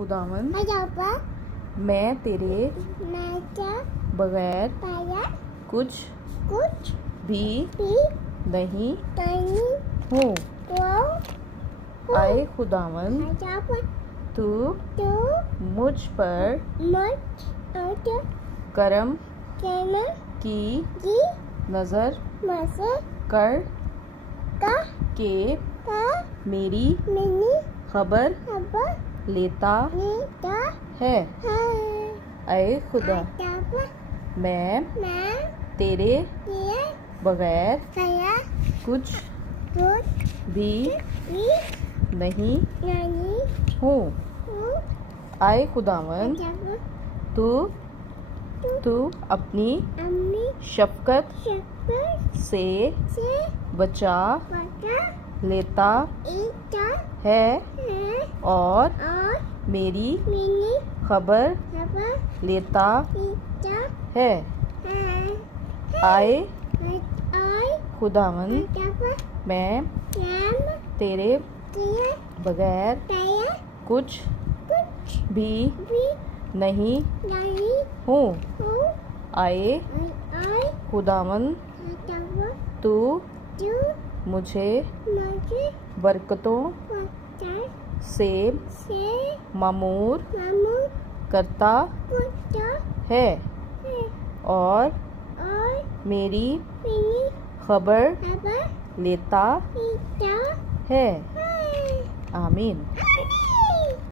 खुदावन अजापा मैं तेरे नाचा बगैर पाया कुछ कुछ भी भी नहीं नहीं हूँ। तो आए खुदावन अजापा तू तो मुझ पर मत और करम कहना की कि नज़र मसे कर का के का मेरी मिनी खबर खबर लेता लेता है। है आए खुदा अजापा मैं मैं तेरे ये बगैर पाया कुछ कुछ भी भी नहीं नहीं हूँ। हूँ। आए खुदावन अजापा तू अपनी अम्मी शफकत शक्कर से से बचा बता लेता इता है है और और मेरी मिनी खबर खबर लेता इता है। है आए आई खुदावन अजापा मैं कैम तेरे किया बगैर पाया कुछ कुछ भी भी नहीं नहीं हूँ। हूँ। आए आई खुदावन अजापा तू तू मुझे मुझे बरकतों पता से से मामूर मामू करता पता है है और और मेरी मिनी खबर खबर लेता इता है। है आमीन।